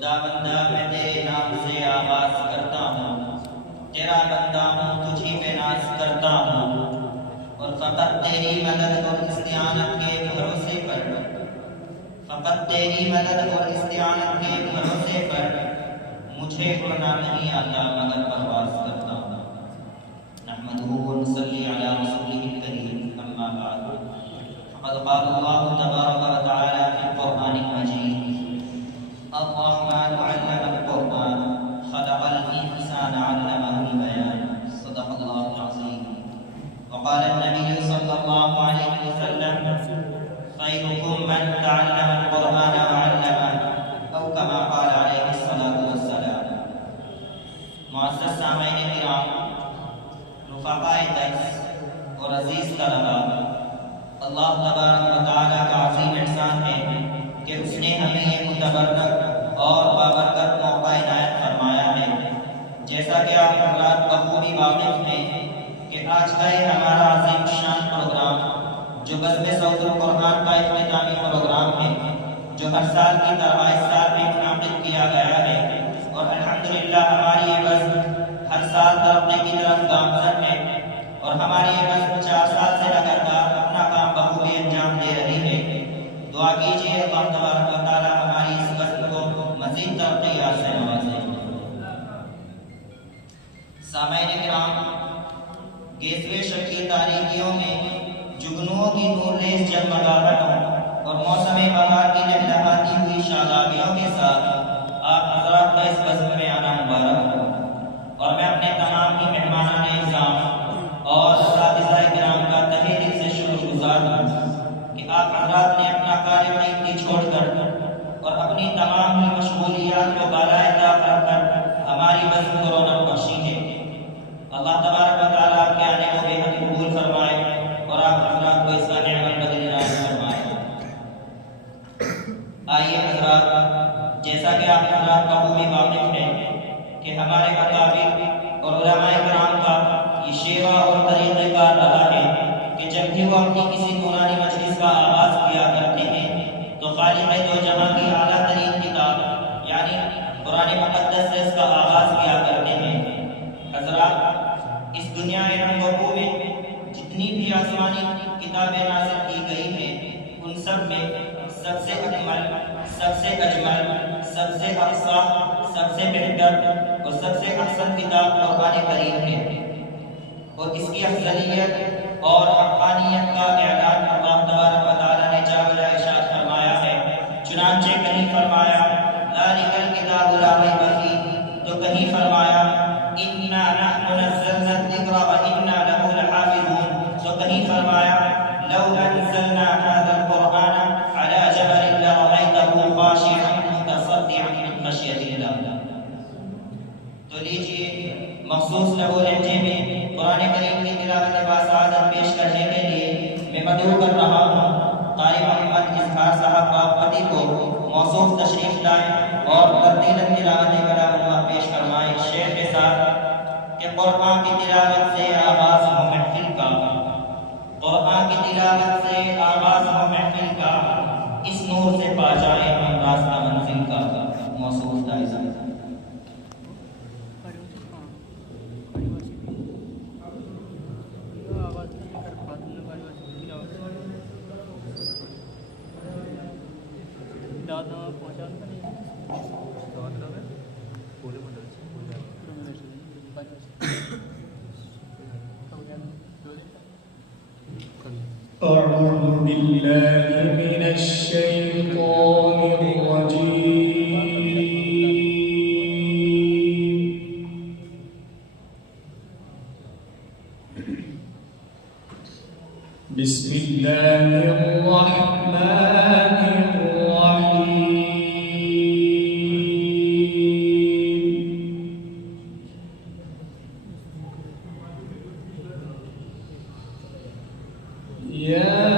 خداوندہ میں تیرے نام سے آغاز کرتا ہوں، تیرا بندہ ہوں، تجھی پہ ناز کرتا ہوں، اور فقط تیری مدد اور استعانت کے بھروسے پر، فقط تیری مدد اور استعانت کے بھروسے پر مجھے اڑنا نہیں آتا مگر پرواز کرتا ہوں۔ نحمدہ و نصلی علی رسولہ الکریم، اما بعد، فقد قال اللہ تبارک و تعالی فی القرآن المجید: الرحمن علم القرآن خلق الانسان علمہ البیان، صدق اللہ العظیم۔ وقال النبی صلی اللہ علیہ وسلم: خیرکم من تعلم القرآن وعلمہ، او کما قال علیہ الصلاۃ والسلام۔ معزز سامعین کرام، رفقائے درس اور عزیز طلباء، اللہ تبارک و تعالیٰ کا عظیم احسان ہے کہ اس نے ہمیں یہ متبرک اور بابرکت موقع عنایت فرمایا ہے۔ جیسا کہ آپ حضرات بخوبی واقف ہیں کہ آج کا یہ ہمارا عظیم شان پروگرام جو بزم صوت القرآن کا اختتامی پروگرام ہے، جو ہر سال کی طرح اس سال میں منعقد کیا گیا ہے، اور الحمدللہ ہماری یہ بزم ہر سال ترقی کی طرف گامزن ہے، اور ہماری یہ بزم 4 سال سے لگاتار اپنا کام بخوبی انجام دے رہی ہے۔ دعا کیجیے اللہ تبارک و تعالی ہماری اس بزم کو مزید ترقیات سے نوازے۔ سامعین کرام، 11ویں شب کی تاریکیوں میں جگنوؤں کی نورریز جگمگاہٹوں اور موسم بہار کی لہلہاتی ہوئی شادابیوں کے ساتھ آپ حضرات کا اس بزم میں آنا مبارک ہو، اور میں اپنے تمام ہی مہمانان اعزام اور اساتذہ کرام کا تہہ دل سے شکر گزار ہوں کہ آپ حضرات نے اپنا کار قیمتی چھوڑ کر اور اپنی تمام ہی مشغولیات کو بالائے طاق رکھ کر ہماری بزم کو رونق بخشی ہے۔ اللہ تبارک و تعالیٰ آپ کے آنے کو بے حد قبول فرمائے اور آپ حضرات کو اس کا نعمت بدل عنایت فرمائے۔ آئیے حضرات، جیسا کہ آپ حضرات بخوبی واقف ہیں کہ ہمارے اکابر اور علماء کرام کا یہ شیوا اور طریقہ کار رہا ہے کہ جب بھی وہ اپنی کسی نورانی مجلس کا آغاز کیا کرتے ہیں تو خالق دو جہاں کی اعلیٰ ترین کتاب یعنی قرآن مقدس سے اس کا آغاز کیا کرتے ہیں۔ حضرات، اس دنیا رنگ و بو میں جتنی بھی آسمانی کتابیں نازل کی گئی ہیں، ان سب میں سب سے اکمل، سب سے اجمل، سب سے افصاح، سب سے بہتر اور سب سے احسن کتاب قرآن کریم ہے، اور اس کی افضلیت اور حقانیت کا اعلان اللہ تبارک و تعالیٰ نے جا بجا ارشاد فرمایا ہے۔ چنانچہ کہیں فرمایا ذالک الکتاب لا ریب فیہ، تو کہیں فرمایا انا نحن نزلنا الذکر وانا لہ لحافظون، تو کہیں فرمایا لو انزلنا هذا القرآن على جبل لرأيته خاشعا متصدعا من خشیۃ اللہ۔ تو لیجیے، مخصوص لہو لہجے میں قرآن کریم کی تلاوت باسعادت پیش کرنے کے لیے میں مدعو کر رہا ہوں قاری محمد اظہار صاحب باغپتی کو موصوف تشریف لائیں اور ترتیلاً تلاوت کلام اللہ پیش فرمائیں شعر کے ساتھ کہ قرآن کی تلاوت سے آغاز ہو محفل کا، قرآن کی تلاوت سے آغاز ہو محفل کا، اس نور سے پا جائیں ہم راستہ منزل کا۔ موصوف تائزہ أعوذ بالله من الشيطان الرجيم، بسم الله الرحمن الرحيم، يا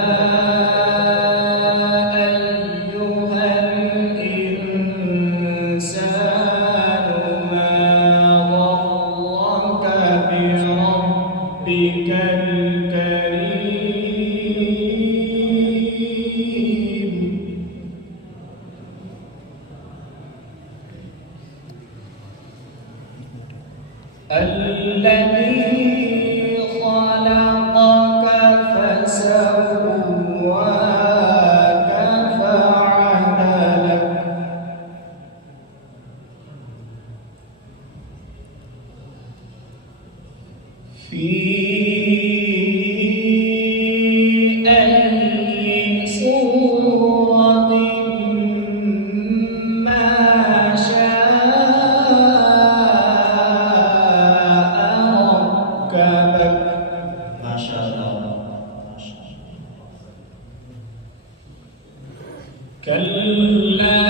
كلا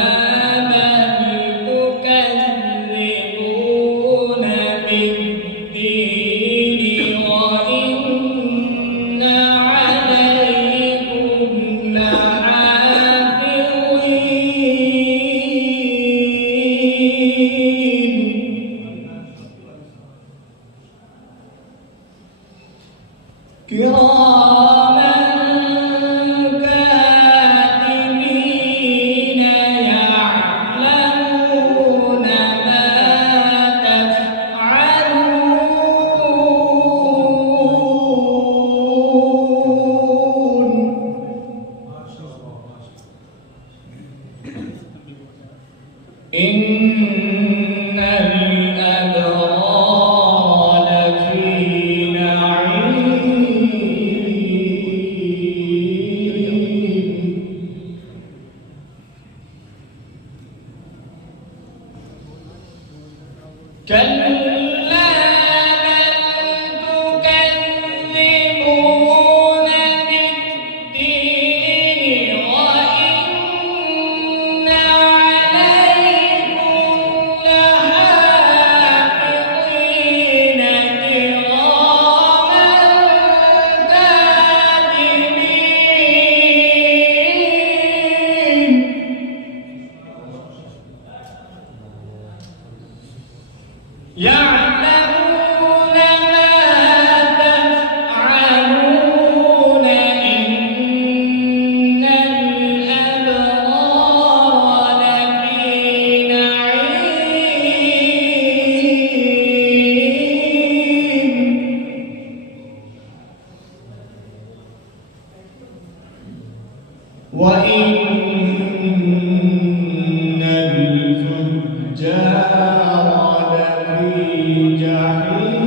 بل تكذبون بالدين وإن عليكم لحافظين كراما كاتبين يعلمون ما تفعلون إن الأبرار لفي نعيم كلا بل تكذبون بالدين وإن عليكم لحافظين كراما كاتبين يعلمون ما تفعلون إن الأبرار لفي نعيم وإن الفجار لفي جحيم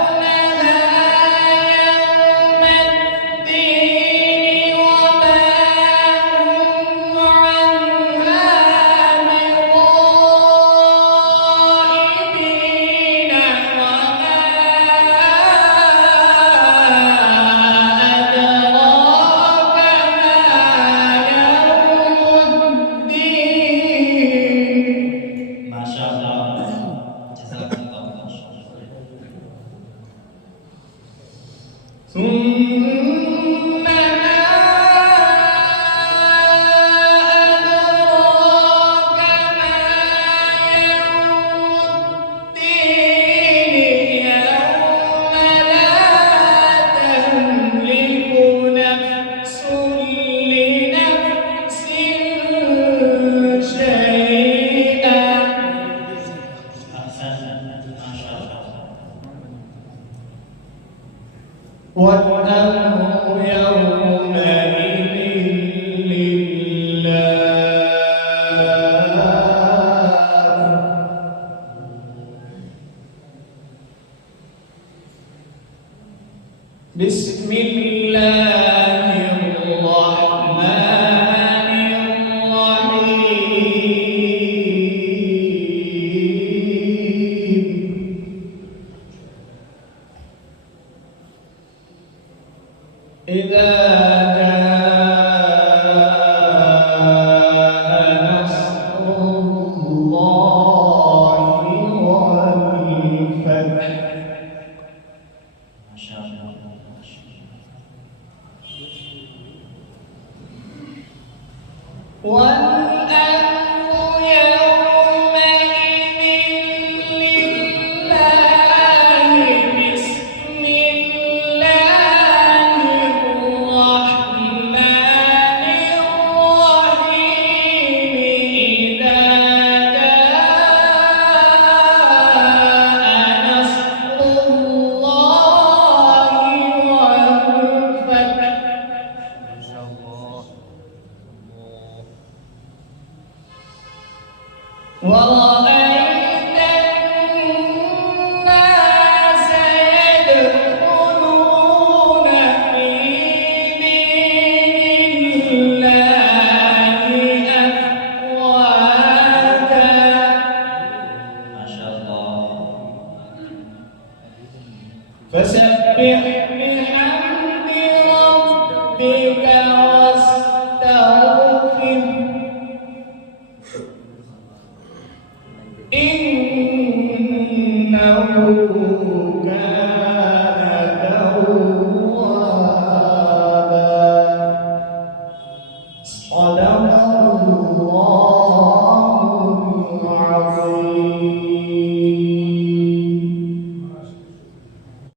يصلونها يوم الدين وما هم عنها بغائبين وما أدراك ما يوم الدين ما شاء الله جزاك الله خير ثم ما أدراك ما يوم الدين يوم لا تملك نفس لنفس شيئا أحسنت ما شاء الله والأمر يومئذ لله بسم الله الرحمن الرحيم إذا جاء نصر الله والفتح ما شاء الله والأمر يومئذ لله بسم الله الرحمن الرحيم إذا جاء نصر الله والفتح ورأيت الناس يدخلون في دين الله أفواجا بحمد ربك واستغفر إنه كان توابا. صدق